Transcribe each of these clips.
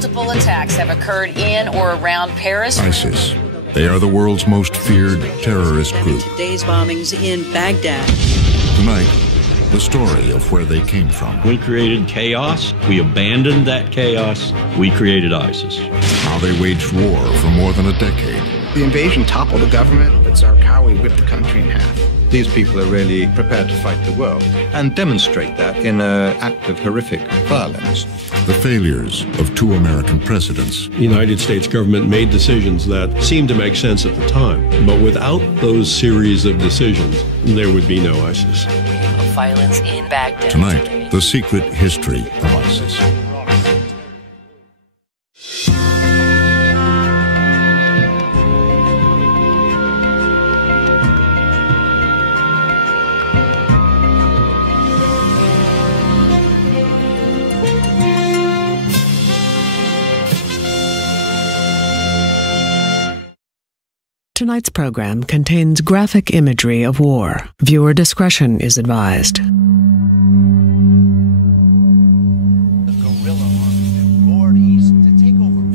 Multiple attacks have occurred in or around Paris. ISIS. They are the world's most feared terrorist group. Today's bombings in Baghdad. Tonight, the story of where they came from. We created chaos. We abandoned that chaos. We created ISIS. How they waged war for more than a decade. The invasion toppled the government, but Zarqawi whipped the country in half. These people are really prepared to fight the world and demonstrate that in an act of horrific violence. The failures of two American presidents. The United States government made decisions that seemed to make sense at the time, but without those series of decisions, there would be no ISIS. Of violence in Baghdad. Tonight, the secret history of ISIS. Tonight's program contains graphic imagery of war. Viewer discretion is advised.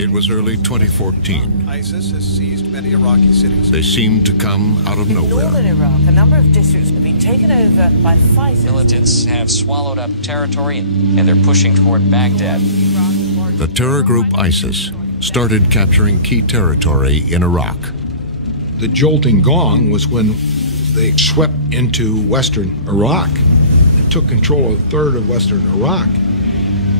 It was early 2014. ISIS has seized many Iraqi cities. They seemed to come out of nowhere. Northern Iraq, a number of districts have been taken over by fighters. Militants have swallowed up territory and they're pushing toward Baghdad. The terror group ISIS started capturing key territory in Iraq. The jolting gong was when they swept into western Iraq and took control of a third of western Iraq.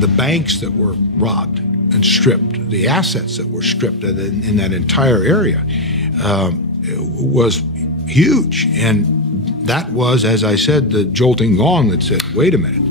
The banks that were robbed and stripped, the assets that were stripped in that entire area was huge. And that was, as I said, the jolting gong that said, wait a minute,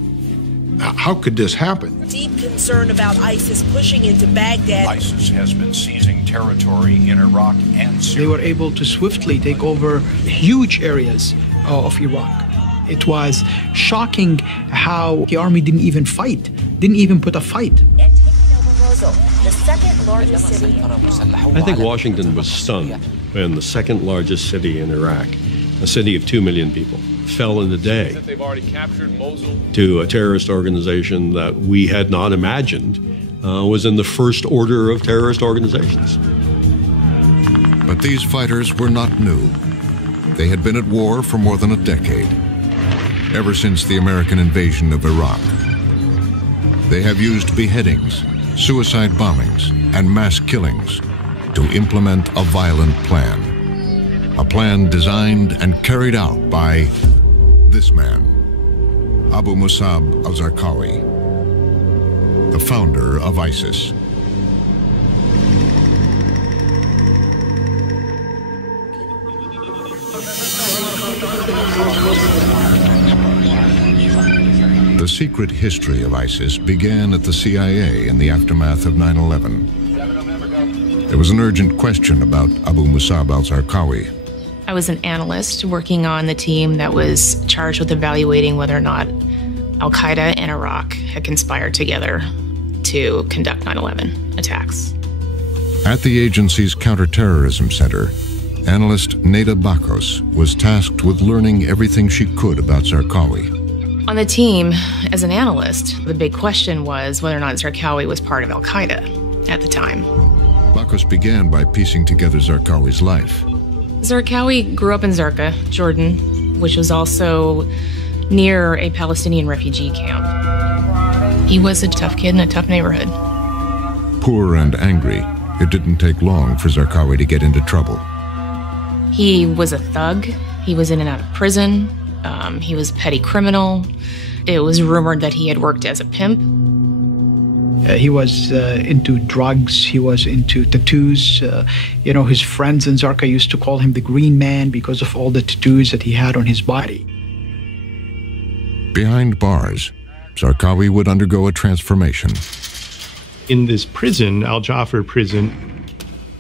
how could this happen? Deep concern about ISIS pushing into Baghdad. ISIS has been seizing territory in Iraq and Syria. They were able to swiftly take over huge areas of Iraq. It was shocking how the army didn't even fight, didn't even put a fight. And taking over Mosul, the second largest city. I think Washington was stunned when the second largest city in Iraq, a city of 2 million people, fell in a day. They've already captured Mosul. To a terrorist organization that we had not imagined was in the first order of terrorist organizations. But these fighters were not new. They had been at war for more than a decade, ever since the American invasion of Iraq. They have used beheadings, suicide bombings, and mass killings to implement a violent plan. A plan designed and carried out by this man, Abu Musab al-Zarqawi, the founder of ISIS. The secret history of ISIS began at the CIA in the aftermath of 9/11. There was an urgent question about Abu Musab al-Zarqawi. I was an analyst working on the team that was charged with evaluating whether or not Al-Qaeda and Iraq had conspired together to conduct 9/11 attacks. At the agency's counterterrorism center, analyst Neda Bakos was tasked with learning everything she could about Zarqawi. On the team, as an analyst, the big question was whether or not Zarqawi was part of Al-Qaeda at the time. Bakos began by piecing together Zarqawi's life. Zarqawi grew up in Zarqa, Jordan, which was also near a Palestinian refugee camp. He was a tough kid in a tough neighborhood. Poor and angry, it didn't take long for Zarqawi to get into trouble. He was a thug. He was in and out of prison. He was a petty criminal. It was rumored that he had worked as a pimp. He was into drugs. He was into tattoos. His friends in Zarqa used to call him the Green Man because of all the tattoos that he had on his body. Behind bars, Zarqawi would undergo a transformation. In this prison, Al Jafar prison,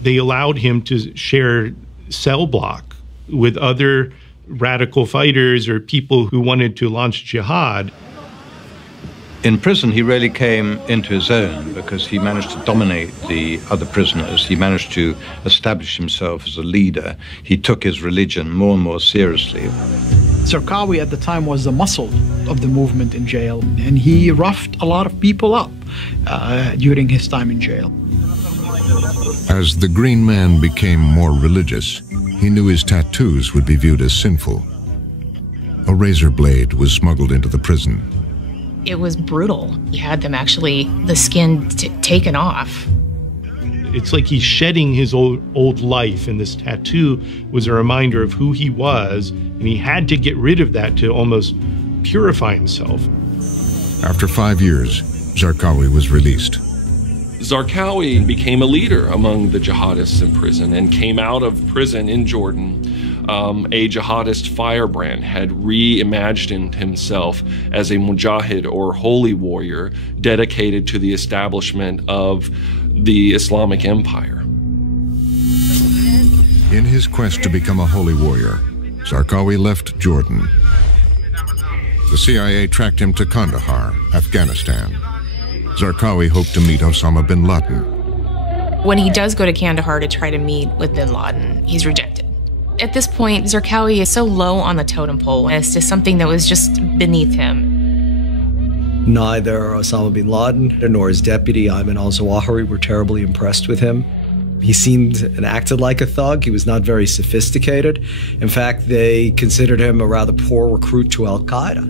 they allowed him to share cell block with other radical fighters or people who wanted to launch jihad. In prison, he really came into his own because he managed to dominate the other prisoners. He managed to establish himself as a leader. He took his religion more and more seriously. Zarqawi at the time was the muscle of the movement in jail, and he roughed a lot of people up during his time in jail. As the Green Man became more religious, he knew his tattoos would be viewed as sinful. A razor blade was smuggled into the prison. It was brutal. He had them actually, the skin taken off. It's like he's shedding his old life, and this tattoo was a reminder of who he was, and he had to get rid of that to almost purify himself. After 5 years, Zarqawi was released. Zarqawi became a leader among the jihadists in prison and came out of prison in Jordan. A jihadist firebrand had reimagined himself as a mujahid or holy warrior dedicated to the establishment of the Islamic Empire. In his quest to become a holy warrior, Zarqawi left Jordan. The CIA tracked him to Kandahar, Afghanistan. Zarqawi hoped to meet Osama bin Laden. When he does go to Kandahar to try to meet with bin Laden, he's rejected. At this point, Zarqawi is so low on the totem pole as to something that was just beneath him. Neither Osama bin Laden nor his deputy, Ayman al-Zawahiri, were terribly impressed with him. He seemed and acted like a thug. He was not very sophisticated. In fact, they considered him a rather poor recruit to al-Qaeda.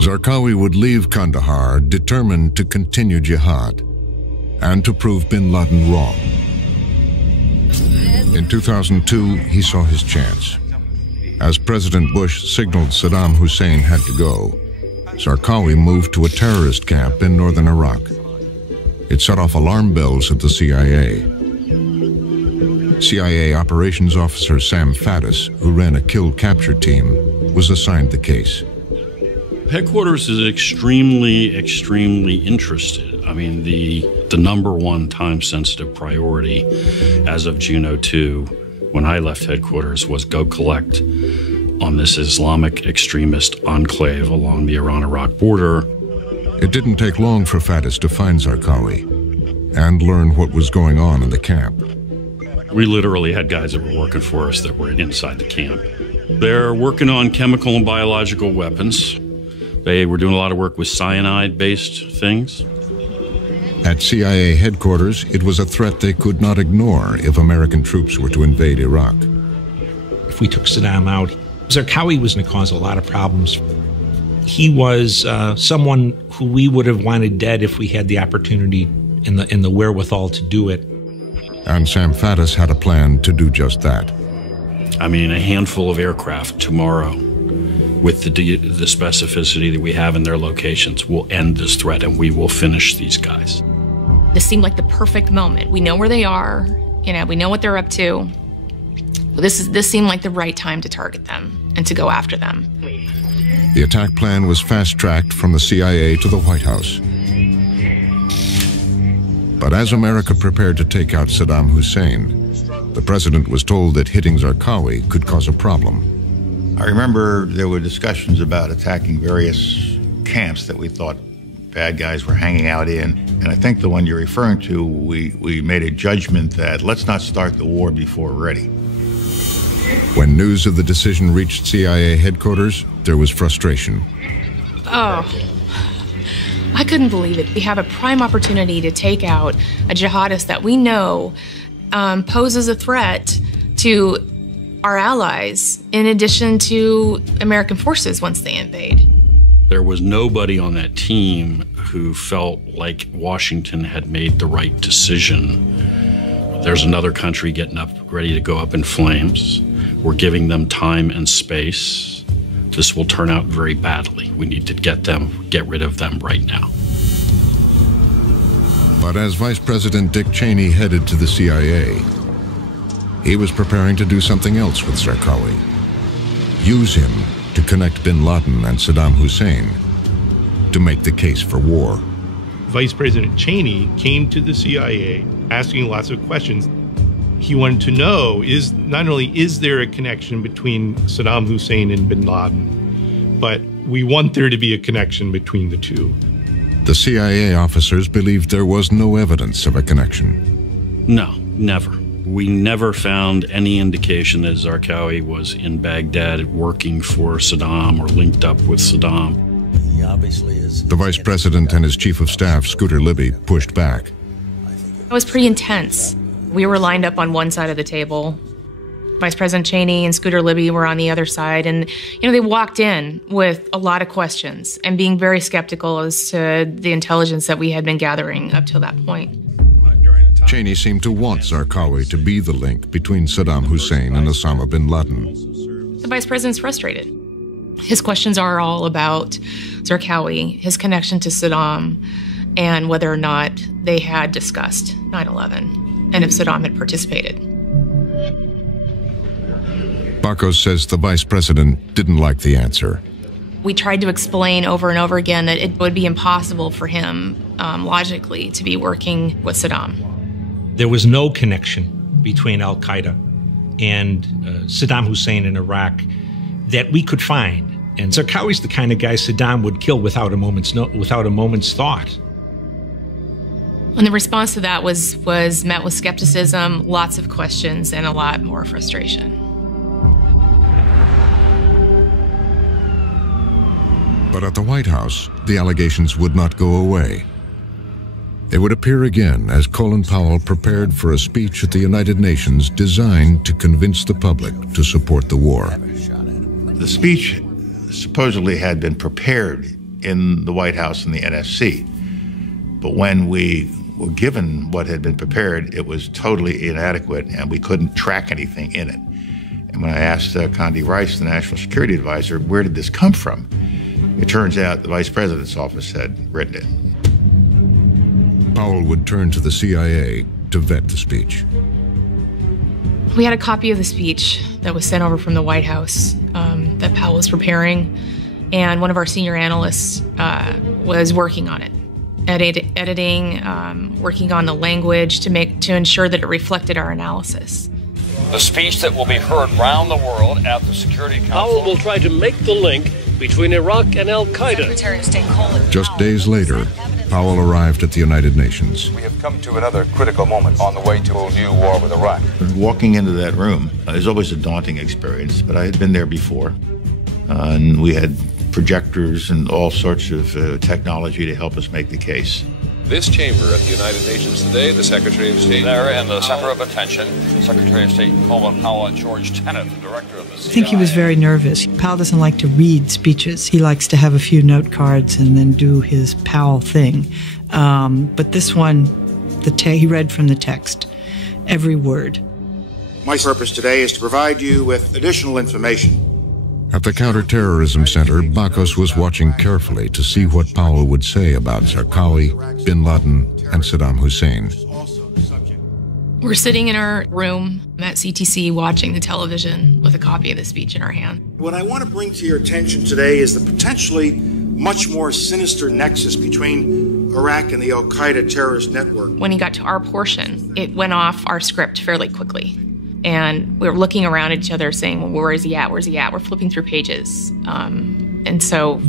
Zarqawi would leave Kandahar determined to continue jihad and to prove bin Laden wrong. In 2002, he saw his chance. As President Bush signaled Saddam Hussein had to go, Zarqawi moved to a terrorist camp in northern Iraq. It set off alarm bells at the CIA. CIA operations officer Sam Faddis, who ran a kill-capture team, was assigned the case. Headquarters is extremely interested. I mean, the number one time-sensitive priority as of June 02, when I left headquarters, was go collect on this Islamic extremist enclave along the Iran-Iraq border. It didn't take long for Faddis to find Zarqawi and learn what was going on in the camp. We literally had guys that were working for us that were inside the camp. They're working on chemical and biological weapons. They were doing a lot of work with cyanide-based things. At CIA headquarters, it was a threat they could not ignore if American troops were to invade Iraq. If we took Saddam out, Zarqawi was going to cause a lot of problems. He was someone who we would have wanted dead if we had the opportunity and the wherewithal to do it. And Sam Faddis had a plan to do just that. I mean, a handful of aircraft tomorrow, with the specificity that we have in their locations, will end this threat, and we will finish these guys. This seemed like the perfect moment. We know where they are, we know what they're up to. This seemed like the right time to target them and to go after them. The attack plan was fast-tracked from the CIA to the White House. But as America prepared to take out Saddam Hussein, the president was told that hitting Zarqawi could cause a problem. I remember there were discussions about attacking various camps that we thought bad guys were hanging out in. And I think the one you're referring to, we made a judgment that let's not start the war before we're ready. When news of the decision reached CIA headquarters, there was frustration. Oh, I couldn't believe it. We have a prime opportunity to take out a jihadist that we know poses a threat to our allies, in addition to American forces once they invade. There was nobody on that team who felt like Washington had made the right decision. There's another country getting up, ready to go up in flames. We're giving them time and space. This will turn out very badly. We need to get rid of them right now. But as Vice President Dick Cheney headed to the CIA, he was preparing to do something else with Zarqawi. Use him to connect bin Laden and Saddam Hussein to make the case for war. Vice President Cheney came to the CIA asking lots of questions. He wanted to know, not only is there a connection between Saddam Hussein and bin Laden, but we want there to be a connection between the two. The CIA officers believed there was no evidence of a connection. No, never. We never found any indication that Zarqawi was in Baghdad working for Saddam or linked up with Saddam. He obviously is. The vice president and his chief of staff, Scooter Libby, pushed back. It was pretty intense. We were lined up on one side of the table. Vice President Cheney and Scooter Libby were on the other side, and they walked in with a lot of questions and being very skeptical as to the intelligence that we had been gathering up till that point. Cheney seemed to want Zarqawi to be the link between Saddam Hussein and Osama bin Laden. The vice president's frustrated. His questions are all about Zarqawi, his connection to Saddam, and whether or not they had discussed 9/11 and if Saddam had participated. Bakos says the vice president didn't like the answer. We tried to explain over and over again that it would be impossible for him, logically, to be working with Saddam. There was no connection between al-Qaeda and Saddam Hussein in Iraq that we could find. And Zarqawi's the kind of guy Saddam would kill without a moment's thought. And the response to that was met with skepticism, lots of questions, and a lot more frustration. But at the White House, the allegations would not go away. They would appear again as Colin Powell prepared for a speech at the United Nations designed to convince the public to support the war. The speech supposedly had been prepared in the White House and the NSC, but when we were given what had been prepared, it was totally inadequate and we couldn't track anything in it. And when I asked Condi Rice, the National Security Advisor, where did this come from? It turns out the Vice President's office had written it. Powell would turn to the CIA to vet the speech. We had a copy of the speech that was sent over from the White House that Powell was preparing, and one of our senior analysts was working on it, editing, working on the language to ensure that it reflected our analysis. The speech that will be heard round the world at the Security Council. Powell will try to make the link between Iraq and al-Qaeda. Secretary of State Colin Just days later, Powell arrived at the United Nations. We have come to another critical moment on the way to a new war with Iraq. Walking into that room is always a daunting experience, but I had been there before. And we had projectors and all sorts of technology to help us make the case. This chamber at the United Nations today, the Secretary of State. There in the center of attention, Secretary of State Colin Powell and George Tenet, the director of the CIA. I think he was very nervous. Powell doesn't like to read speeches. He likes to have a few note cards and then do his Powell thing. But this one, he read from the text, every word. My purpose today is to provide you with additional information. At the Counterterrorism Center, Bakos was watching carefully to see what Powell would say about Zarqawi, bin Laden, and Saddam Hussein. We're sitting in our room at CTC watching the television with a copy of the speech in our hand. What I want to bring to your attention today is the potentially much more sinister nexus between Iraq and the al-Qaeda terrorist network. When he got to our portion, it went off our script fairly quickly. And we were looking around at each other saying, well, where is he at? Where's he at? We're flipping through pages. And so,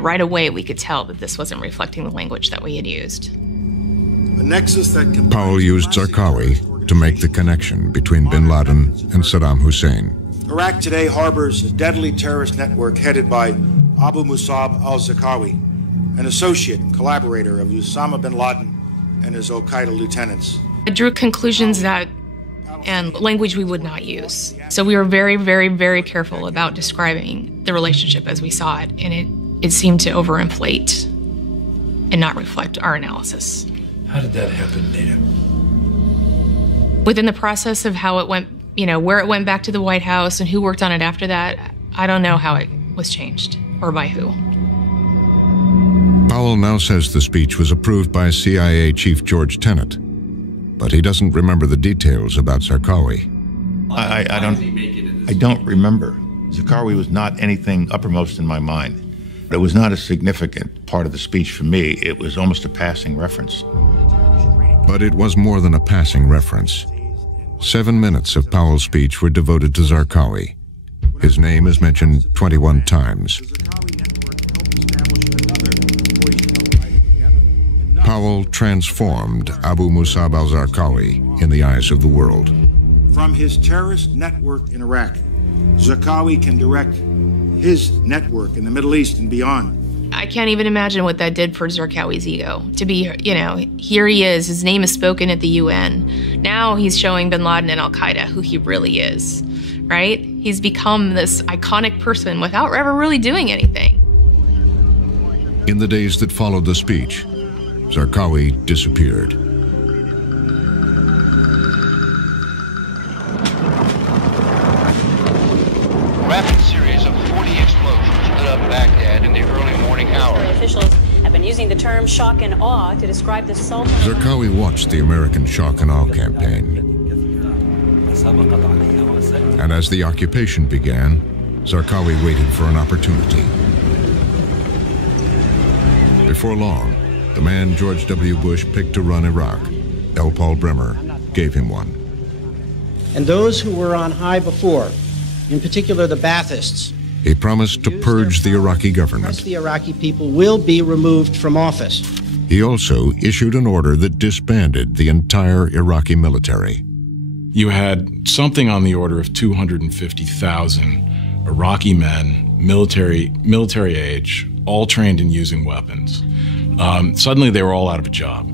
right away we could tell that this wasn't reflecting the language that we had used. A nexus that Powell used Zarqawi to make the connection between bin Laden and Saddam Hussein. Iraq today harbors a deadly terrorist network headed by Abu Musab al-Zarqawi, an associate and collaborator of Osama bin Laden and his al-Qaeda lieutenants. I drew conclusions and language we would not use. So we were very, very, very careful about describing the relationship as we saw it, and it seemed to overinflate and not reflect our analysis. How did that happen, Nita? Within the process of how it went, where it went back to the White House and who worked on it after that, I don't know how it was changed or by who. Powell now says the speech was approved by CIA Chief George Tenet, but he doesn't remember the details about Zarqawi. I don't remember. Zarqawi was not anything uppermost in my mind. It was not a significant part of the speech for me. It was almost a passing reference. But it was more than a passing reference. 7 minutes of Powell's speech were devoted to Zarqawi. His name is mentioned 21 times. Powell transformed Abu Musab al-Zarqawi in the eyes of the world. from his terrorist network in Iraq, Zarqawi can direct his network in the Middle East and beyond. I can't even imagine what that did for Zarqawi's ego. To be, here he is, his name is spoken at the UN. Now he's showing bin Laden and al-Qaeda who he really is, right? He's become this iconic person without ever really doing anything. In the days that followed the speech, Zarqawi disappeared. Rapid series of 40 explosions lit up Baghdad in the early morning hours. Officials have been using the term shock and awe to describe the Sultan. Zarqawi watched the American shock and awe campaign. And as the occupation began, Zarqawi waited for an opportunity. Before long, the man George W. Bush picked to run Iraq, L. Paul Bremer, gave him one. And those who were on high before, in particular the Baathists, He promised to purge the Iraqi government. the Iraqi people will be removed from office. He also issued an order that disbanded the entire Iraqi military. You had something on the order of 250,000 Iraqi men, military age, all trained in using weapons. Suddenly they were all out of a job.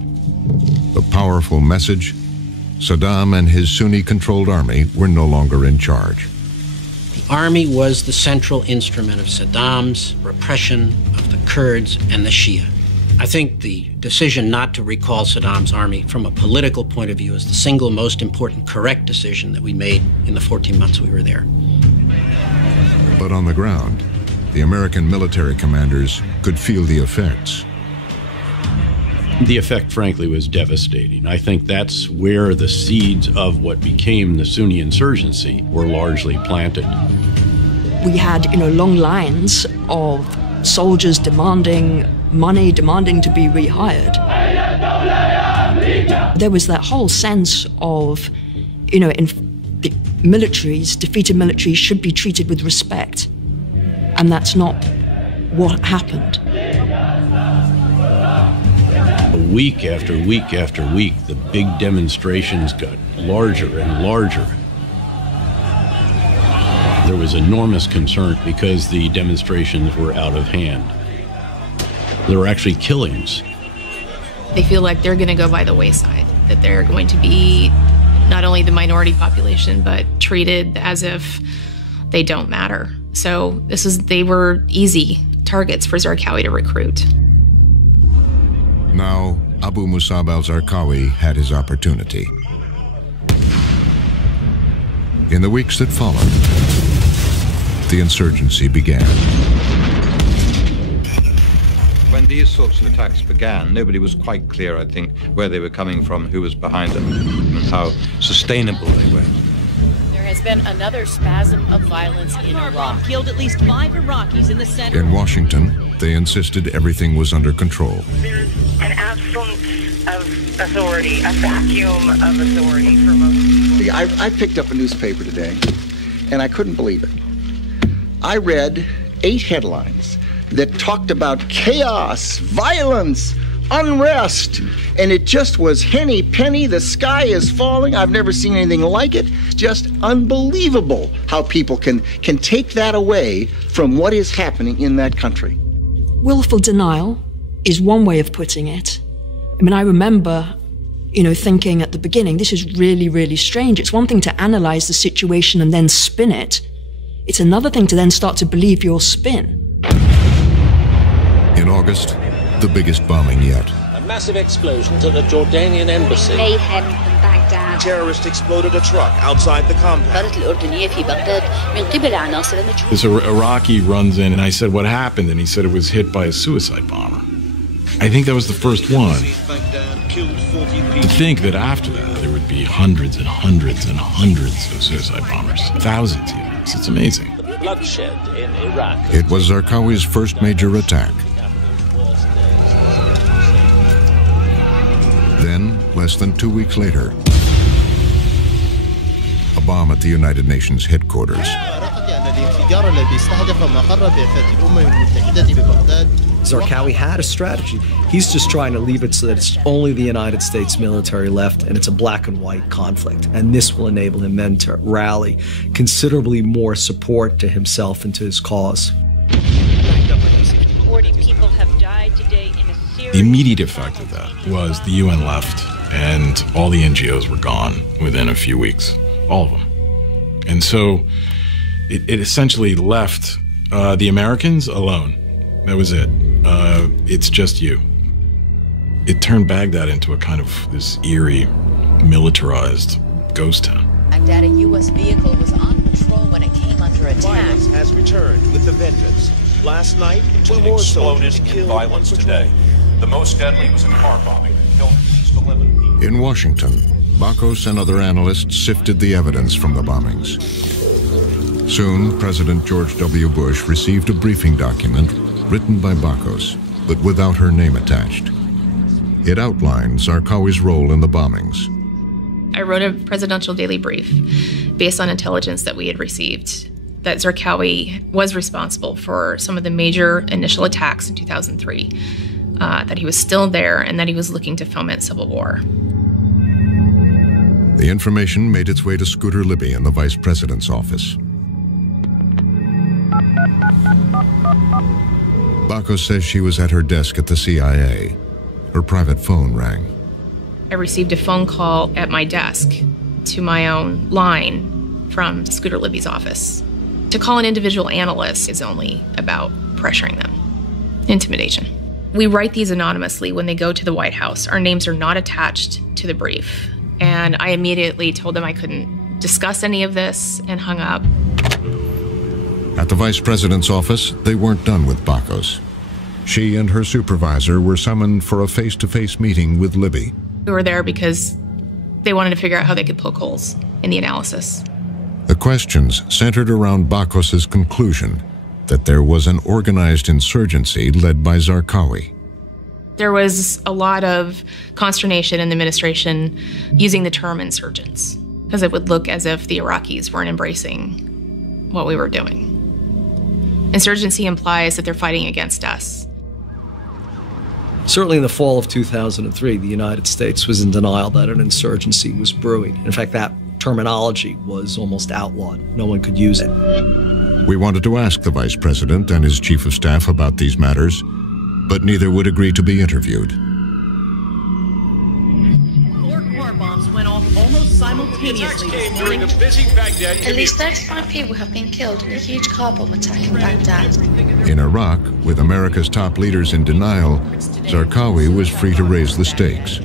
The powerful message: Saddam and his Sunni-controlled army were no longer in charge. The army was the central instrument of Saddam's repression of the Kurds and the Shia. I think the decision not to recall Saddam's army from a political point of view is the single most important correct decision that we made in the 14 months we were there. But on the ground, the American military commanders could feel the effects. The effect, frankly, was devastating. I think that's where the seeds of what became the Sunni insurgency were largely planted. We had, long lines of soldiers demanding money, demanding to be rehired. There was that whole sense of, the militaries, defeated militaries, should be treated with respect. And that's not what happened. Week after week after week, the big demonstrations got larger and larger. There was enormous concern because the demonstrations were out of hand. There were actually killings. They feel like they're going to go by the wayside, that they're going to be not only the minority population, but treated as if they don't matter. So they were easy targets for Zarqawi to recruit. Now, Abu Musab al-Zarqawi had his opportunity. In the weeks that followed, the insurgency began. When these sorts of attacks began, nobody was quite clear, I think, where they were coming from, who was behind them, and how sustainable they were. There has been another spasm of violence in Iraq. Killed at least 5 Iraqis in the center. In Washington, they insisted everything was under control. There's an absence of authority, a vacuum of authority for most people. I picked up a newspaper today, and I couldn't believe it. I read 8 headlines that talked about chaos, violence, unrest, and it just was henny penny, the sky is falling. I've never seen anything like it. It's just unbelievable how people can take that away from what is happening in that country. Willful denial is one way of putting it. I mean, I remember, thinking at the beginning, this is really, really strange. It's one thing to analyze the situation and then spin it. It's another thing to then start to believe your spin. In August, the biggest bombing yet. A massive explosion to the Jordanian embassy. Mayhem in Baghdad. Terrorists exploded a truck outside the compound. This Iraqi runs in, and I said, "What happened?" And he said it was hit by a suicide bomber. I think that was the first one. To think that after that, there would be hundreds and hundreds and hundreds of suicide bombers. Thousands even. It's amazing. Bloodshed in Iraq. It was Zarqawi's first major attack. Then, less than 2 weeks later, a bomb at the United Nations headquarters. Zarqawi had a strategy. He's just trying to leave it so that it's only the United States military left and it's a black and white conflict. And this will enable him then to rally considerably more support to himself and to his cause. 40 people have died today in a series. The immediate effect of that was the UN left and all the NGOs were gone within a few weeks, all of them. And so it essentially left the Americans alone. That was it. It's just you. It turned Baghdad into a kind of this eerie, militarized ghost town. Baghdad, a U.S. vehicle was on patrol when it came under attack. Violence has returned with a vengeance. Last night, two more soldiers killed violence today. The most deadly was a car bombing that killed at least 11 people. In Washington, Bakos and other analysts sifted the evidence from the bombings. Soon, President George W. Bush received a briefing document written by Bakos, but without her name attached. It outlined Zarqawi's role in the bombings. I wrote a presidential daily brief based on intelligence that we had received that Zarqawi was responsible for some of the major initial attacks in 2003, that he was still there, and that he was looking to foment civil war. The information made its way to Scooter Libby in the vice president's office. Bakos says she was at her desk at the CIA. Her private phone rang. I received a phone call at my desk to my own line from Scooter Libby's office. To call an individual analyst is only about pressuring them, intimidation. We write these anonymously when they go to the White House. Our names are not attached to the brief. And I immediately told them I couldn't discuss any of this and hung up. At the vice president's office, they weren't done with Bakos. She and her supervisor were summoned for a face-to-face meeting with Libby. We were there because they wanted to figure out how they could poke holes in the analysis. The questions centered around Bakos's conclusion that there was an organized insurgency led by Zarqawi. There was a lot of consternation in the administration using the term insurgents, because it would look as if the Iraqis weren't embracing what we were doing. Insurgency implies that they're fighting against us. Certainly in the fall of 2003, the United States was in denial that an insurgency was brewing. In fact, that terminology was almost outlawed. No one could use it. We wanted to ask the vice president and his chief of staff about these matters, but neither would agree to be interviewed. 4 car bombs went off almost simultaneously this morning. At least 35 people have been killed in a huge car bomb attack in Baghdad. In Iraq, with America's top leaders in denial, Zarqawi was free to raise the stakes.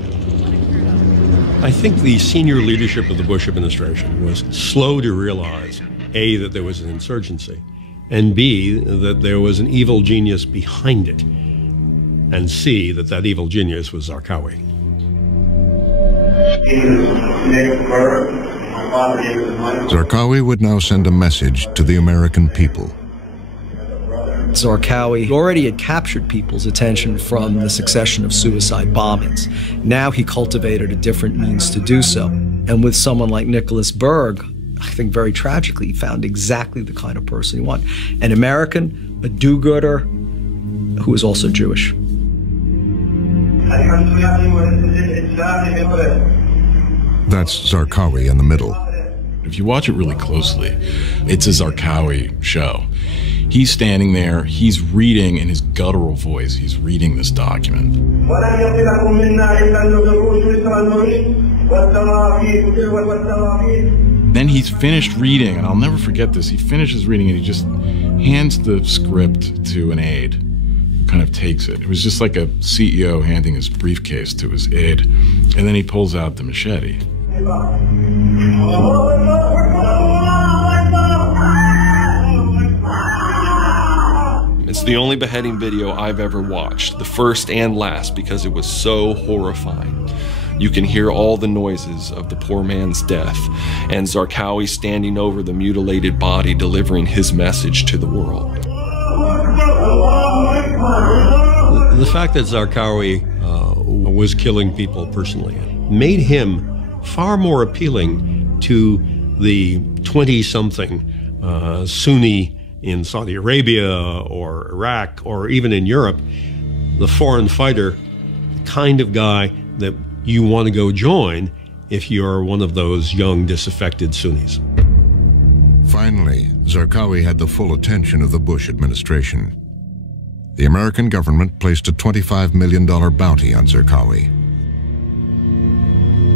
I think the senior leadership of the Bush administration was slow to realize, A, that there was an insurgency, and B, that there was an evil genius behind it, and C, that that evil genius was Zarqawi. Zarqawi would now send a message to the American people. Zarqawi already had captured people's attention from the succession of suicide bombings. Now he cultivated a different means to do so. And with someone like Nicholas Berg, I think very tragically, he found exactly the kind of person he wanted. An American, a do-gooder, who was also Jewish. That's Zarqawi in the middle. If you watch it really closely, it's a Zarqawi show. He's standing there, he's reading in his guttural voice, he's reading this document. Then he's finished reading, and I'll never forget this, he finishes reading and he just hands the script to an aide, kind of takes it. It was just like a CEO handing his briefcase to his aide, and then he pulls out the machete. It's the only beheading video I've ever watched, the first and last, because it was so horrifying. You can hear all the noises of the poor man's death, and Zarqawi standing over the mutilated body delivering his message to the world. The fact that Zarqawi was killing people personally made him far more appealing to the 20-something Sunni in Saudi Arabia or Iraq or even in Europe, the foreign fighter, the kind of guy that you want to go join if you're one of those young disaffected Sunnis. Finally, Zarqawi had the full attention of the Bush administration. The American government placed a $25 million bounty on Zarqawi.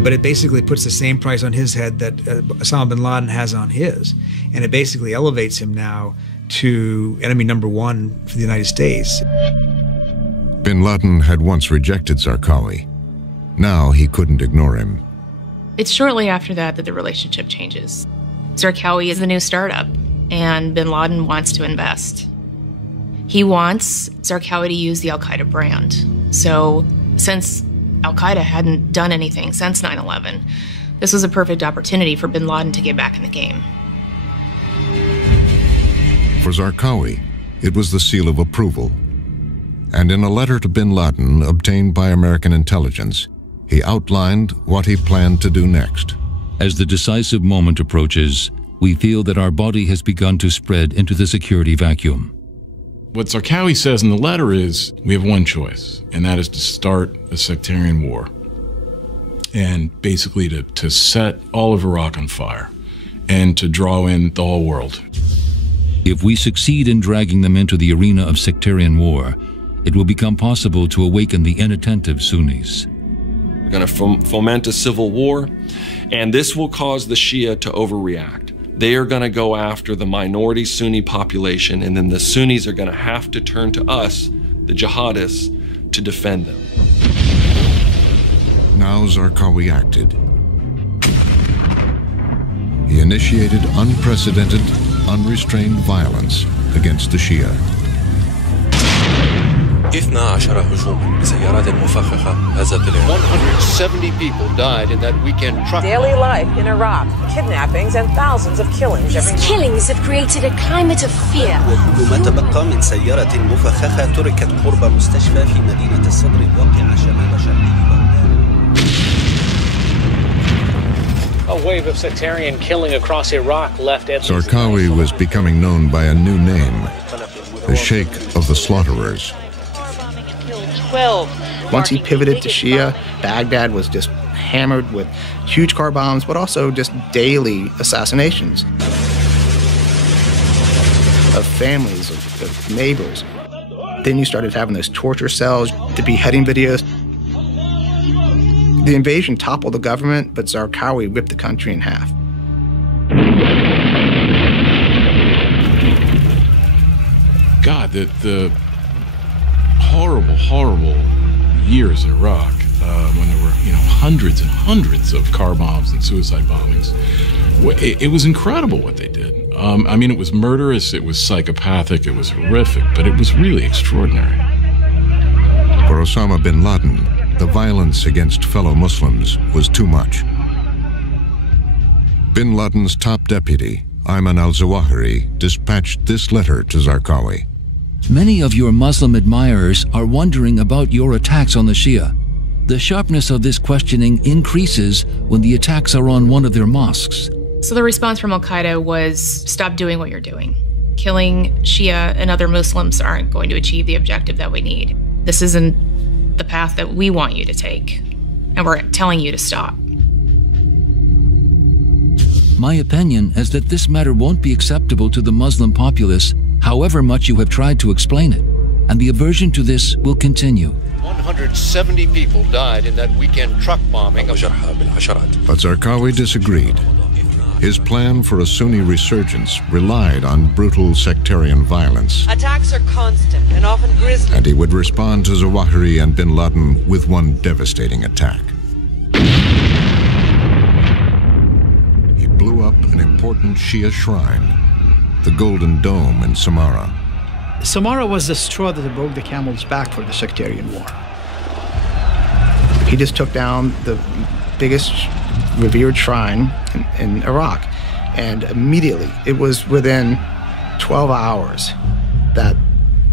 But it basically puts the same price on his head that Osama bin Laden has on his. And it basically elevates him now to enemy number one for the United States. Bin Laden had once rejected Zarqawi. Now he couldn't ignore him. It's shortly after that that the relationship changes. Zarqawi is the new startup, and bin Laden wants to invest. He wants Zarqawi to use the al-Qaeda brand. So since al-Qaeda hadn't done anything since 9/11, this was a perfect opportunity for bin Laden to get back in the game. For Zarqawi, it was the seal of approval. And in a letter to bin Laden obtained by American intelligence, he outlined what he planned to do next. As the decisive moment approaches, we feel that our body has begun to spread into the security vacuum. What Zarqawi says in the letter is, we have one choice, and that is to start a sectarian war. And basically to set all of Iraq on fire and to draw in the whole world. If we succeed in dragging them into the arena of sectarian war, it will become possible to awaken the inattentive Sunnis. We're going to foment a civil war, and this will cause the Shia to overreact. They are going to go after the minority Sunni population, and then the Sunnis are going to have to turn to us, the jihadists, to defend them. Now Zarqawi acted. He initiated unprecedented, unrestrained violence against the Shia. 170 people died in that weekend truck. Daily life in Iraq, kidnappings and thousands of killings every month. These killings have created a climate of fear. وما تبقى من سيارة مفخخة تركت قرب مستشفى في مدينة الصدر الواقعة شمال شرق لبنان. A wave of sectarian killing across Iraq left Zarqawi was becoming known by a new name, the Sheikh of the Slaughterers. 12. Once he pivoted to Shia, Baghdad was just hammered with huge car bombs, but also just daily assassinations of families, of neighbors. Then you started having those torture cells, the beheading videos. The invasion toppled the government, but Zarqawi ripped the country in half. God, the horrible, horrible years in Iraq, when there were, hundreds and hundreds of car bombs and suicide bombings. It was incredible what they did. I mean, it was murderous, it was psychopathic, it was horrific, but it was really extraordinary. For Osama bin Laden, the violence against fellow Muslims was too much. Bin Laden's top deputy, Ayman al-Zawahiri, dispatched this letter to Zarqawi. Many of your Muslim admirers are wondering about your attacks on the Shia. The sharpness of this questioning increases when the attacks are on one of their mosques. So the response from al-Qaeda was, stop doing what you're doing. Killing Shia and other Muslims aren't going to achieve the objective that we need. This isn't the path that we want you to take, and we're telling you to stop. My opinion is that this matter won't be acceptable to the Muslim populace, however much you have tried to explain it, and the aversion to this will continue. 170 people died in that weekend truck bombing. But Zarqawi disagreed. His plan for a Sunni resurgence relied on brutal sectarian violence. Attacks are constant and often grisly. And he would respond to Zawahiri and bin Laden with one devastating attack. He blew up an important Shia shrine, the Golden Dome in Samarra. Samarra was the straw that broke the camel's back for the sectarian war. He just took down the biggest revered shrine in Iraq, and immediately, it was within 12 hours that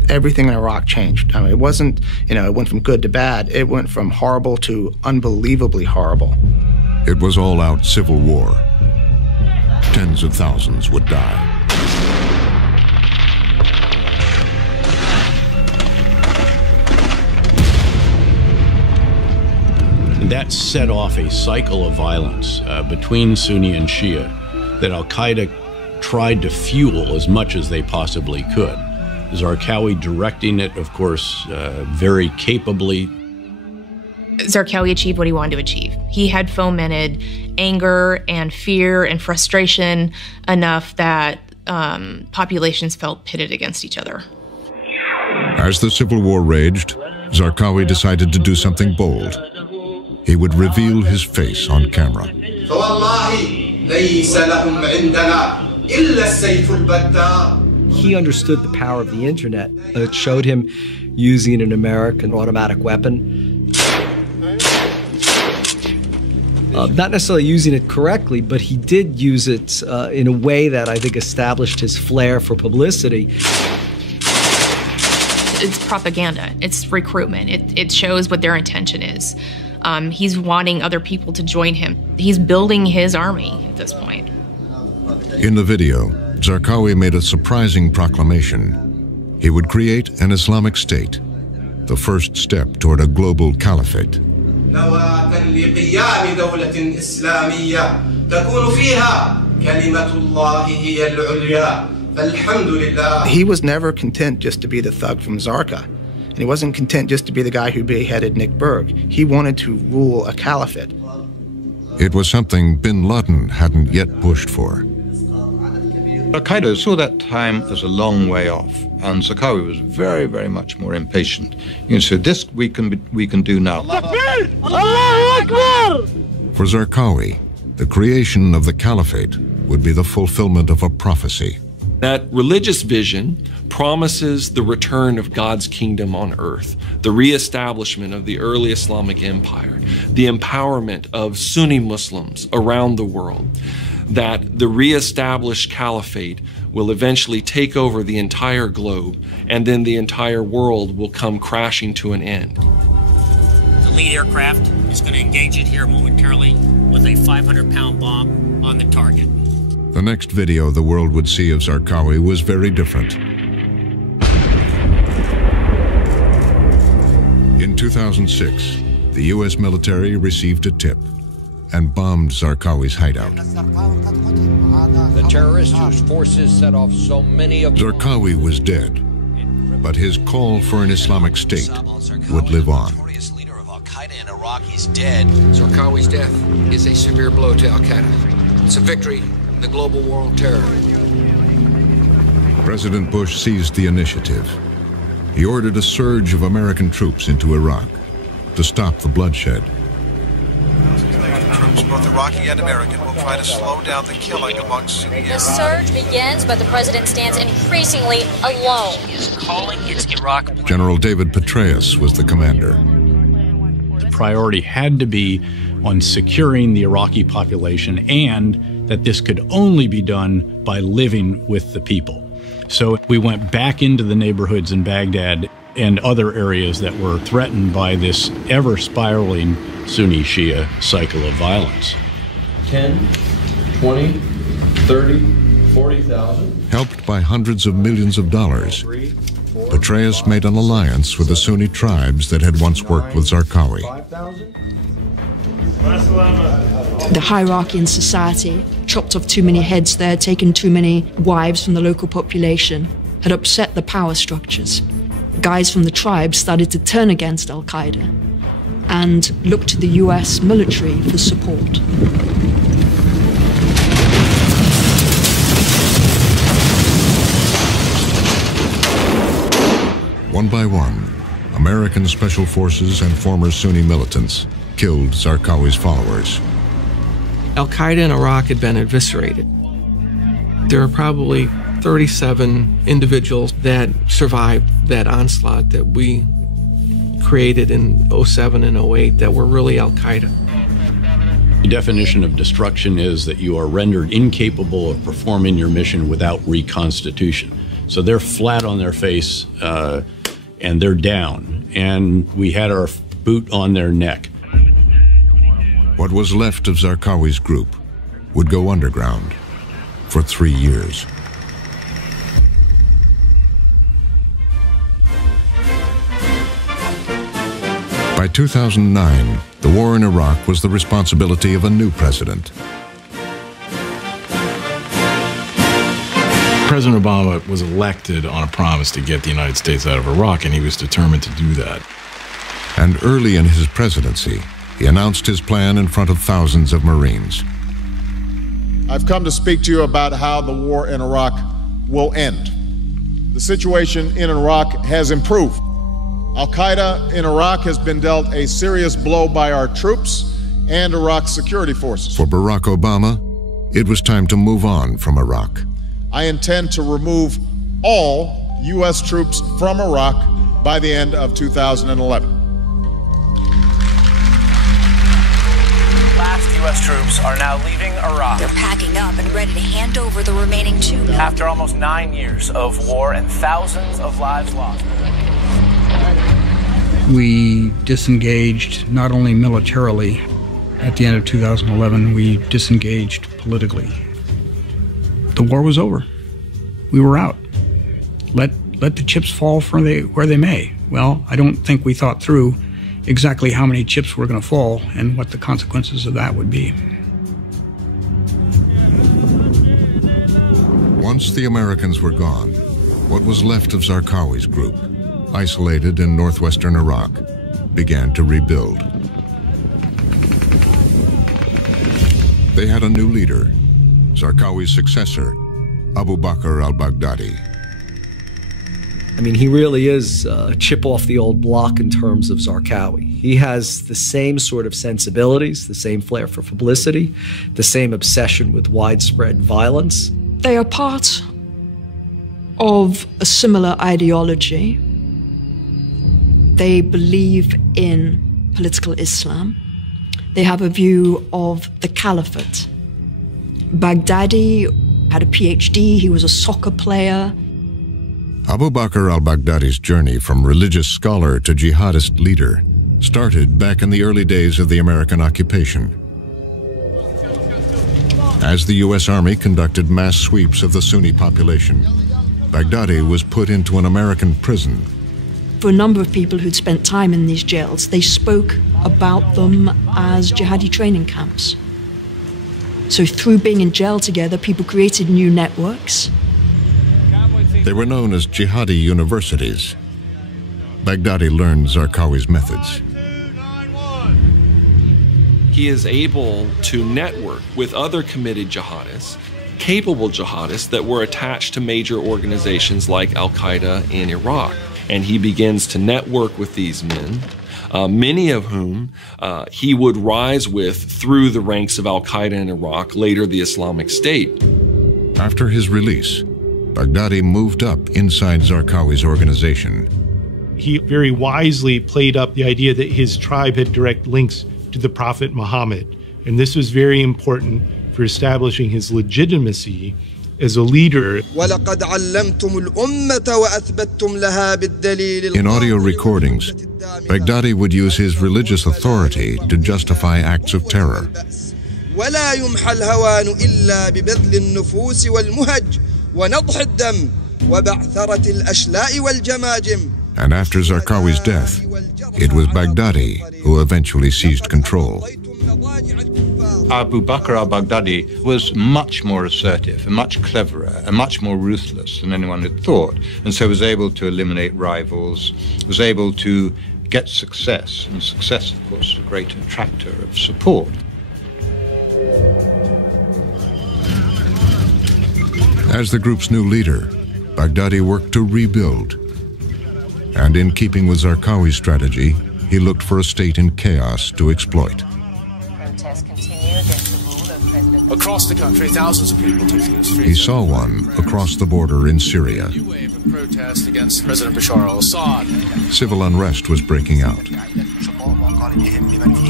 everything in Iraq changed. I mean, it wasn't, it went from good to bad. It went from horrible to unbelievably horrible. It was all-out civil war. Tens of thousands would die. That set off a cycle of violence between Sunni and Shia that al-Qaeda tried to fuel as much as they possibly could. Zarqawi directing it, of course, very capably. Zarqawi achieved what he wanted to achieve. He had fomented anger and fear and frustration enough that populations felt pitted against each other. As the civil war raged, Zarqawi decided to do something bold. He would reveal his face on camera. He understood the power of the internet. It showed him using an American automatic weapon. Not necessarily using it correctly, but he did use it in a way that I think established his flair for publicity. It's propaganda. It's recruitment. It shows what their intention is. He's wanting other people to join him. He's building his army at this point. In the video, Zarqawi made a surprising proclamation. He would create an Islamic state, the first step toward a global caliphate. لقيام دولة إسلامية تكون فيها كلمة الله هي العليا فالحمد لله. He was never content just to be the thug from Zarqa, and he wasn't content just to be the guy who beheaded Nick Berg. He wanted to rule a caliphate. It was something bin Laden hadn't yet pushed for. Al-Qaeda saw that time as a long way off, and Zarqawi was very, very much more impatient. So this we can do now. For Zarqawi, the creation of the caliphate would be the fulfillment of a prophecy. That religious vision promises the return of God's kingdom on earth, the reestablishment of the early Islamic empire, the empowerment of Sunni Muslims around the world, that the reestablished caliphate will eventually take over the entire globe, and then the entire world will come crashing to an end. The lead aircraft is going to engage it here momentarily with a 500-pound bomb on the target. The next video the world would see of Zarqawi was very different. In 2006, the U.S. military received a tip and bombed Zarqawi's hideout. The terrorist whose forces set off so many of Zarqawi was dead, but his call for an Islamic state would live on. Al-Qaeda in Iraq is dead. Zarqawi's death is a severe blow to Al-Qaeda. It's a victory in the global war on terror. President Bush seized the initiative. He ordered a surge of American troops into Iraq to stop the bloodshed. Troops, both Iraqi and American, will try to slow down the killing amongst Sunni The surge begins, but the president stands increasingly alone. He is calling its Iraq. General David Petraeus was the commander. The priority had to be on securing the Iraqi population, and that this could only be done by living with the people. So we went back into the neighborhoods in Baghdad and other areas that were threatened by this ever-spiraling Sunni-Shia cycle of violence. 10, 20, 30, 40,000. Helped by hundreds of millions of dollars, Petraeus made an alliance with the Sunni tribes that had once worked with Zarqawi. The hierarchy in society, chopped off too many heads there, taken too many wives from the local population, had upset the power structures. Guys from the tribes started to turn against Al-Qaeda and looked to the US military for support. One by one, American special forces and former Sunni militants killed Zarqawi's followers. Al-Qaeda in Iraq had been eviscerated. There are probably 37 individuals that survived that onslaught that we created in 07 and 08 that were really Al-Qaeda. The definition of destruction is that you are rendered incapable of performing your mission without reconstitution. So they're flat on their face and they're down, and we had our boot on their neck. What was left of Zarqawi's group would go underground for 3 years. By By 2009, the war in Iraq was the responsibility of a new president. President Obama was elected on a promise to get the United States out of Iraq, and he was determined to do that. And early in his presidency, he announced his plan in front of thousands of Marines. I've come to speak to you about how the war in Iraq will end. The situation in Iraq has improved. Al-Qaeda in Iraq has been dealt a serious blow by our troops and Iraq's security forces. For Barack Obama, it was time to move on from Iraq. I intend to remove all U.S. troops from Iraq by the end of 2011. Last U.S. troops are now leaving Iraq. They're packing up and ready to hand over the remaining 2 million. After almost 9 years of war and thousands of lives lost. We disengaged not only militarily. At the end of 2011, we disengaged politically. The war was over. We were out. Let the chips fall where they may. Well, I don't think we thought through exactly how many chips were going to fall and what the consequences of that would be. Once the Americans were gone, what was left of Zarqawi's group, isolated in northwestern Iraq, began to rebuild. They had a new leader, Zarqawi's successor, Abu Bakr al-Baghdadi. I mean, he really is a chip off the old block in terms of Zarqawi. He has the same sort of sensibilities, the same flair for publicity, the same obsession with widespread violence. They are part of a similar ideology. They believe in political Islam. They have a view of the caliphate. Baghdadi had a PhD, he was a soccer player. Abu Bakr al-Baghdadi's journey from religious scholar to jihadist leader started back in the early days of the American occupation. As the U.S. Army conducted mass sweeps of the Sunni population, Baghdadi was put into an American prison. For a number of people who'd spent time in these jails, they spoke about them as jihadi training camps. So through being in jail together, people created new networks. They were known as jihadi universities. Baghdadi learned Zarqawi's methods. He is able to network with other committed jihadists, capable jihadists that were attached to major organizations like Al-Qaeda in Iraq. And he begins to network with these men, many of whom he would rise with through the ranks of Al-Qaeda in Iraq, later the Islamic State. After his release, Baghdadi moved up inside Zarqawi's organization. He very wisely played up the idea that his tribe had direct links to the Prophet Muhammad. And this was very important for establishing his legitimacy as a leader. In audio recordings, Baghdadi would use his religious authority to justify acts of terror. And after Zarqawi's death, it was Baghdadi who eventually seized control. Abu Bakr al-Baghdadi was much more assertive and much cleverer and much more ruthless than anyone had thought, and so was able to eliminate rivals, was able to get success, and success, of course, is a great attractor of support. As the group's new leader, Baghdadi worked to rebuild. And in keeping with Zarqawi's strategy, he looked for a state in chaos to exploit. Protests continue against the rule of President. Across the country, thousands of people took to the streets. He saw one across the border in Syria. New wave of protest against President Bashar al-Assad. Civil unrest was breaking out.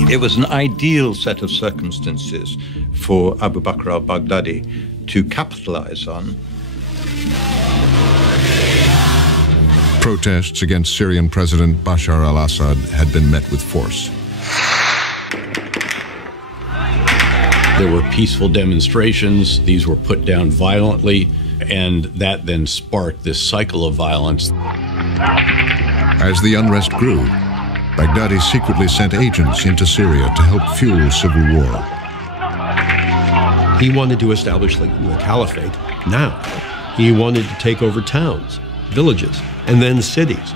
It was an ideal set of circumstances for Abu Bakr al-Baghdadi to capitalize on. Protests against Syrian President Bashar al-Assad had been met with force. There were peaceful demonstrations. These were put down violently, and that then sparked this cycle of violence. As the unrest grew, Baghdadi secretly sent agents into Syria to help fuel civil war. He wanted to establish the caliphate now. He wanted to take over towns, villages, and then cities.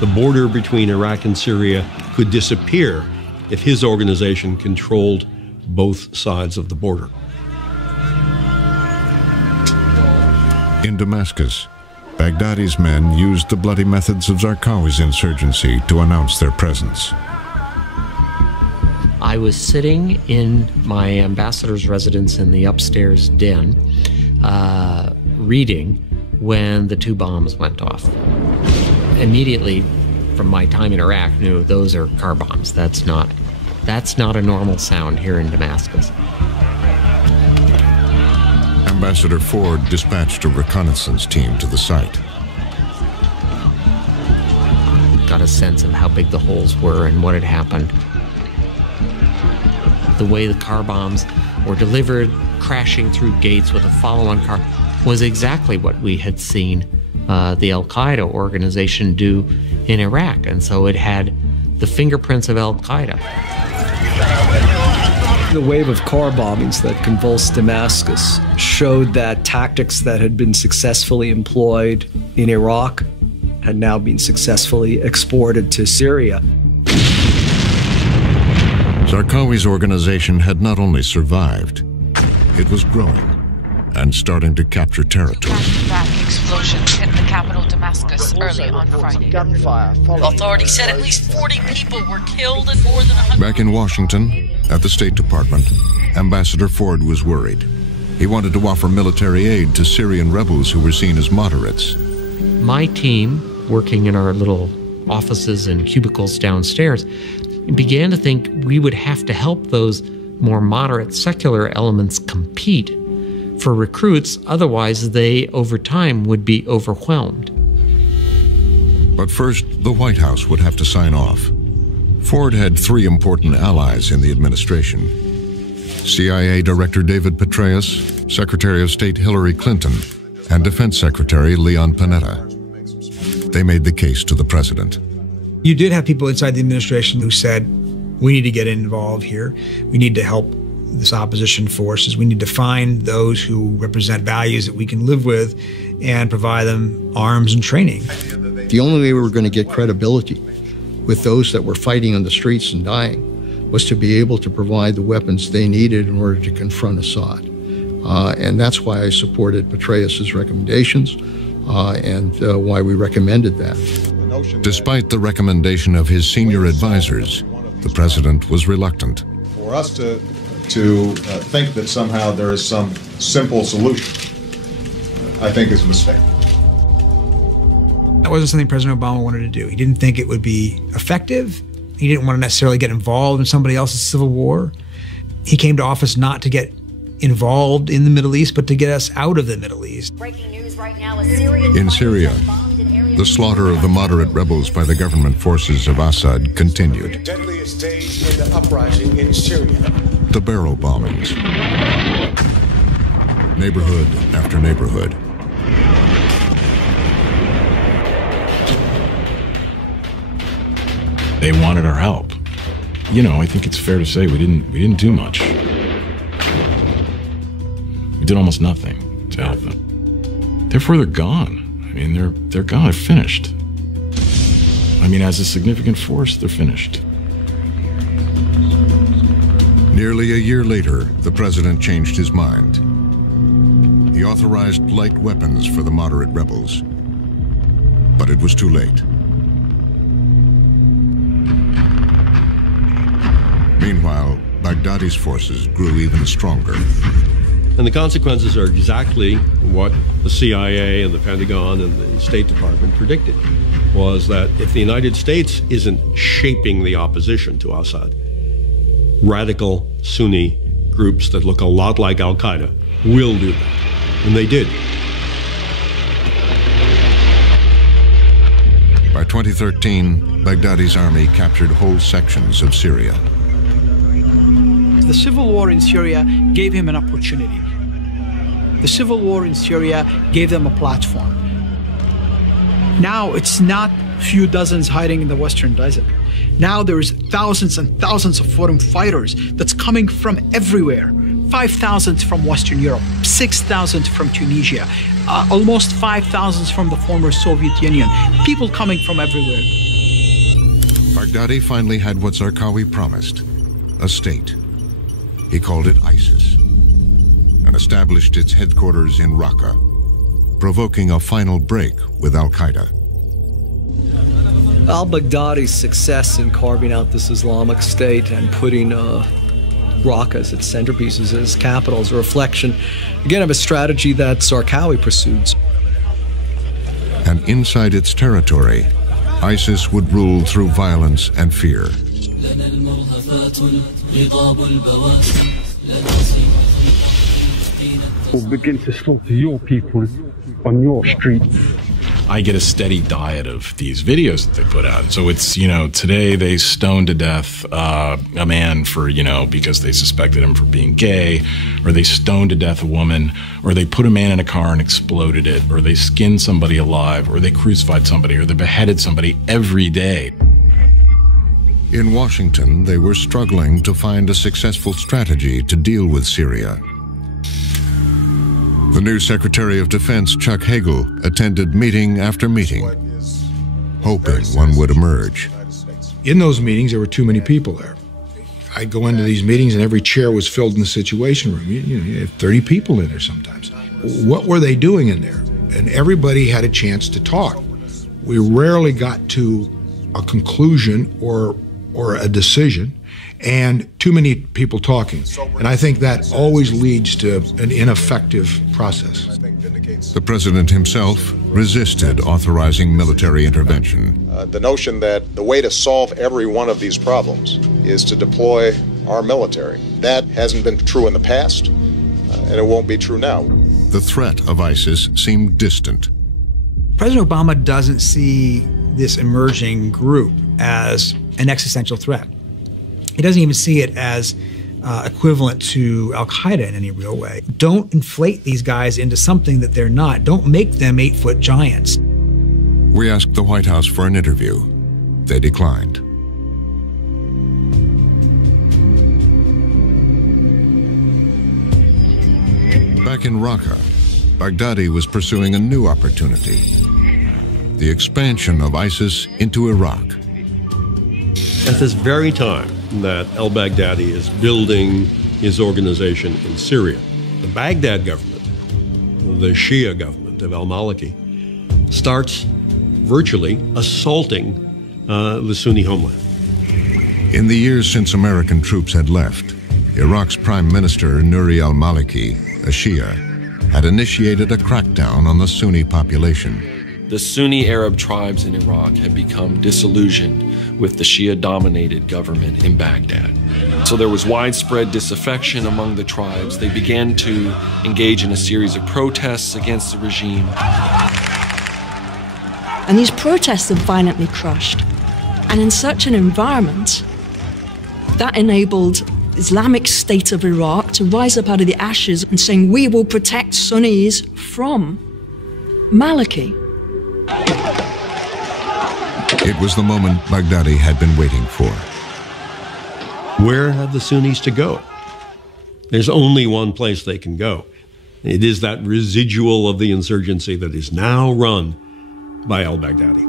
The border between Iraq and Syria could disappear if his organization controlled both sides of the border. In Damascus, Baghdadi's men used the bloody methods of Zarqawi's insurgency to announce their presence. I was sitting in my ambassador's residence in the upstairs den, reading when the 2 bombs went off. Immediately, from my time in Iraq, knew those are car bombs. That's not a normal sound here in Damascus. Ambassador Ford dispatched a reconnaissance team to the site. Got a sense of how big the holes were and what had happened. The way the car bombs were delivered, crashing through gates with a follow-on car, was exactly what we had seen the Al-Qaeda organization do in Iraq. And so it had the fingerprints of Al-Qaeda. The wave of car bombings that convulsed Damascus showed that tactics that had been successfully employed in Iraq had now been successfully exported to Syria. Zarqawi's organization had not only survived, it was growing and starting to capture territory. Back-to-back explosions hit the capital Damascus early on Friday. Authorities said at least 40 people were killed and more than 100... Back in Washington, at the State Department, Ambassador Ford was worried. He wanted to offer military aid to Syrian rebels who were seen as moderates. My team, working in our little offices and cubicles downstairs, began to think we would have to help those more moderate secular elements compete for recruits, otherwise they, over time, would be overwhelmed. But first, the White House would have to sign off. Ford had 3 important allies in the administration: CIA Director David Petraeus, Secretary of State Hillary Clinton, and Defense Secretary Leon Panetta. They made the case to the president. You did have people inside the administration who said, we need to get involved here. We need to help this opposition forces. We need to find those who represent values that we can live with and provide them arms and training. The only way we were going to get credibility with those that were fighting on the streets and dying was to be able to provide the weapons they needed in order to confront Assad. And that's why I supported Petraeus' recommendations and why we recommended that. Despite the recommendation of his senior advisors, the president was reluctant. For us to think that somehow there is some simple solution, I think is a mistake. That wasn't something President Obama wanted to do. He didn't think it would be effective. He didn't want to necessarily get involved in somebody else's civil war. He came to office not to get involved in the Middle East, but to get us out of the Middle East. Breaking news right now, a Syrian In Syria, the slaughter of the moderate rebels by the government forces of Assad continued. Deadliest day in the uprising in Syria. The barrel bombings. Neighborhood after neighborhood. They wanted our help. You know, I think it's fair to say we didn't do much. We did almost nothing to help them. Therefore, they're gone. I mean, they're gone. They're finished. I mean, as a significant force, they're finished. Nearly a year later, the president changed his mind. He authorized light weapons for the moderate rebels. But it was too late. Meanwhile, Baghdadi's forces grew even stronger. And the consequences are exactly what the CIA and the Pentagon and the State Department predicted, was that if the United States isn't shaping the opposition to Assad, radical Sunni groups that look a lot like Al-Qaeda will do that. And they did. By 2013, Baghdadi's army captured whole sections of Syria. The civil war in Syria gave him an opportunity. The civil war in Syria gave them a platform. Now it's not a few dozens hiding in the Western desert. Now there's thousands and thousands of foreign fighters that's coming from everywhere. 5,000 from Western Europe, 6,000 from Tunisia, almost 5,000 from the former Soviet Union. People coming from everywhere. Baghdadi finally had what Zarqawi promised, a state. He called it ISIS and established its headquarters in Raqqa, provoking a final break with al-Qaeda. Al-Baghdadi's success in carving out this Islamic State and putting Raqqa as its centerpiece, as its capital, is a reflection, again, of a strategy that Zarqawi pursued. And inside its territory, ISIS would rule through violence and fear. We'll begin to slaughter your people on your streets. I get a steady diet of these videos that they put out. So it's, today they stoned to death a man for, because they suspected him for being gay, or they stoned to death a woman, or they put a man in a car and exploded it, or they skinned somebody alive, or they crucified somebody, or they beheaded somebody every day. In Washington, they were struggling to find a successful strategy to deal with Syria. The new Secretary of Defense, Chuck Hagel, attended meeting after meeting, hoping one would emerge. In those meetings, there were too many people there. I'd go into these meetings and every chair was filled in the Situation Room. You had 30 people in there sometimes. What were they doing in there? And everybody had a chance to talk. We rarely got to a conclusion or a decision, and too many people talking. And I think that always leads to an ineffective process. The president himself resisted authorizing military intervention. The notion that the way to solve every one of these problems is to deploy our military. That hasn't been true in the past, and it won't be true now. The threat of ISIS seemed distant. President Obama doesn't see this emerging group as an existential threat. He doesn't even see it as equivalent to al-Qaeda in any real way. Don't inflate these guys into something that they're not. Don't make them 8-foot giants. We asked the White House for an interview. They declined. Back in Raqqa, Baghdadi was pursuing a new opportunity: the expansion of ISIS into Iraq. At this very time that al-Baghdadi is building his organization in Syria, the Baghdad government, the Shia government of al-Maliki, starts virtually assaulting the Sunni homeland. In the years since American troops had left, Iraq's Prime Minister Nouri al-Maliki, a Shia, had initiated a crackdown on the Sunni population. The Sunni Arab tribes in Iraq had become disillusioned with the Shia-dominated government in Baghdad. So there was widespread disaffection among the tribes. They began to engage in a series of protests against the regime. And these protests are violently crushed. And in such an environment, that enabled Islamic State of Iraq to rise up out of the ashes and saying, we will protect Sunnis from Maliki. It was the moment Baghdadi had been waiting for. Where have the Sunnis to go? There's only one place they can go. It is that residual of the insurgency that is now run by al-Baghdadi.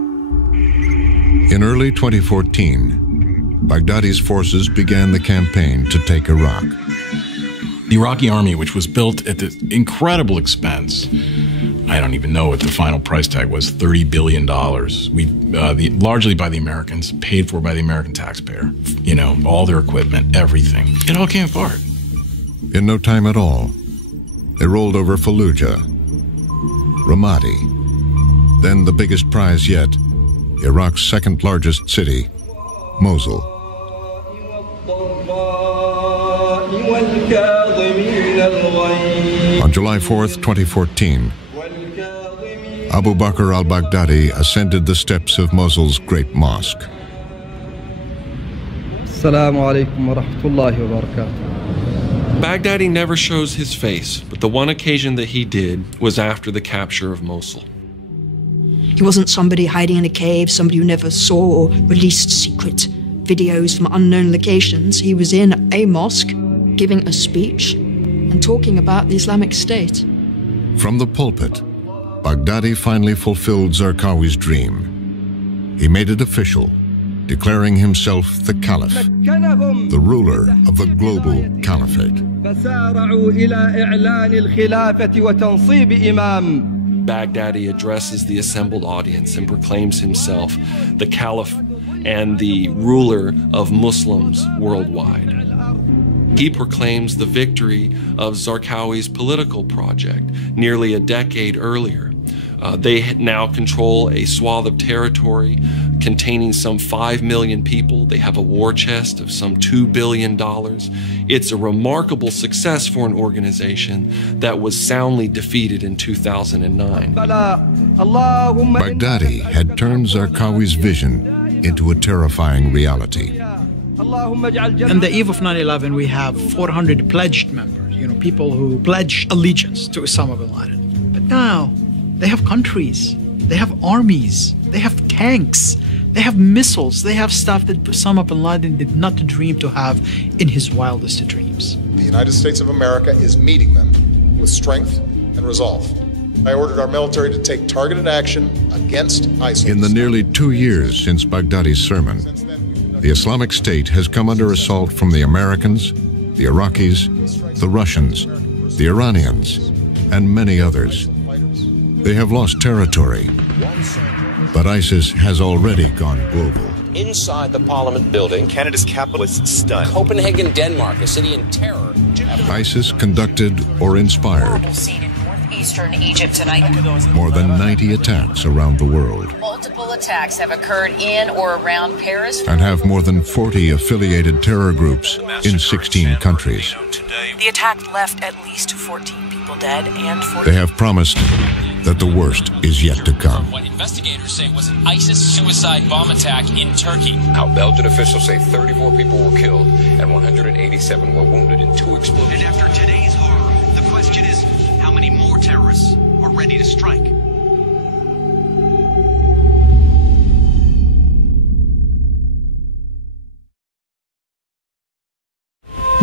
In early 2014, Baghdadi's forces began the campaign to take Iraq. The Iraqi army, which was built at this incredible expense, I don't even know what the final price tag was, $30 billion. Largely by the Americans, paid for by the American taxpayer. All their equipment, everything. It all came apart. In no time at all, they rolled over Fallujah, Ramadi, then the biggest prize yet, Iraq's second largest city, Mosul. On July 4th, 2014, Abu Bakr al-Baghdadi ascended the steps of Mosul's great mosque. Assalamu alaikum wa rahmatullahi wa barakatuh. Baghdadi never shows his face, but the one occasion that he did was after the capture of Mosul. He wasn't somebody hiding in a cave, somebody who never saw or released secret videos from unknown locations. He was in a mosque giving a speech and talking about the Islamic State. From the pulpit, Baghdadi finally fulfilled Zarqawi's dream. He made it official, declaring himself the Caliph, the ruler of the global caliphate. Baghdadi addresses the assembled audience and proclaims himself the Caliph and the ruler of Muslims worldwide. He proclaims the victory of Zarqawi's political project nearly a decade earlier. They now control a swath of territory containing some 5 million people. They have a war chest of some $2 billion. It's a remarkable success for an organization that was soundly defeated in 2009. Baghdadi had turned Zarqawi's vision into a terrifying reality. On the eve of 9/11, we have 400 pledged members, people who pledged allegiance to Osama bin Laden. But now, they have countries, they have armies, they have tanks, they have missiles, they have stuff that Osama bin Laden did not dream to have in his wildest dreams. The United States of America is meeting them with strength and resolve. I ordered our military to take targeted action against ISIL. In the nearly 2 years since Baghdadi's sermon, the Islamic State has come under assault from the Americans, the Iraqis, the Russians, the Iranians, and many others. They have lost territory, but ISIS has already gone global. Inside the Parliament building, Canada's capital was stunned. Copenhagen, Denmark, a city in terror. ISIS conducted or inspired Eastern Egypt tonight. more than 90 attacks around the world Multiple attacks have occurred in or around Paris. and have more than 40 affiliated terror groups in 16 countries. The attack left at least 14 people dead and 14. They have promised that the worst is yet to come. What investigators say was an ISIS suicide bomb attack in Turkey. Now, Belgian officials say 34 people were killed and 187 were wounded in 2 explosions. And after today's horror, the question is, how many more terrorists are ready to strike?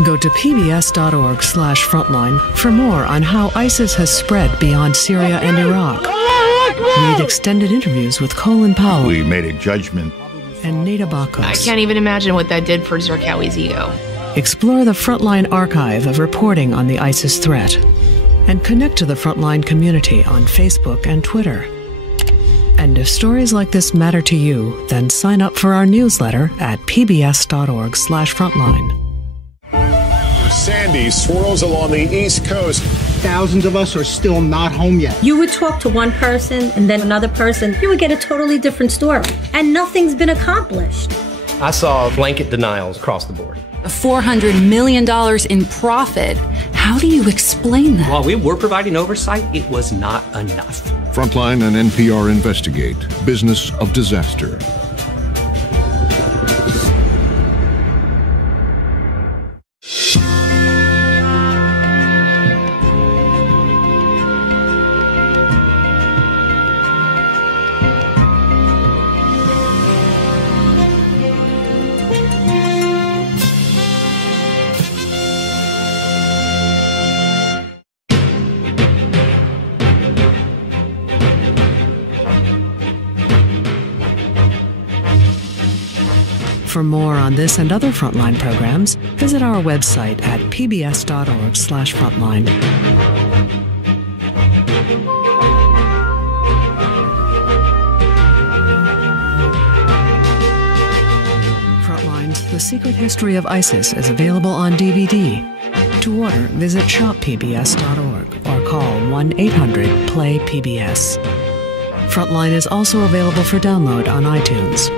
Go to pbs.org/frontline for more on how ISIS has spread beyond Syria and Iraq. Read extended interviews with Colin Powell. We made a judgment. And Neda Bakos. I can't even imagine what that did for Zarqawi's ego. Explore the Frontline archive of reporting on the ISIS threat. And connect to the Frontline community on Facebook and Twitter. And if stories like this matter to you, then sign up for our newsletter at pbs.org/frontline. Sandy swirls along the East Coast. Thousands of us are still not home yet. You would talk to one person and then another person. You would get a totally different story. And nothing's been accomplished. I saw blanket denials across the board. $400 million in profit. How do you explain that? While we were providing oversight, it was not enough. Frontline and NPR investigate business of disaster. For more on this and other Frontline programs, visit our website at pbs.org/frontline. Frontline's The Secret History of ISIS is available on DVD. To order, visit shoppbs.org or call 1-800-PLAY-PBS. Frontline is also available for download on iTunes.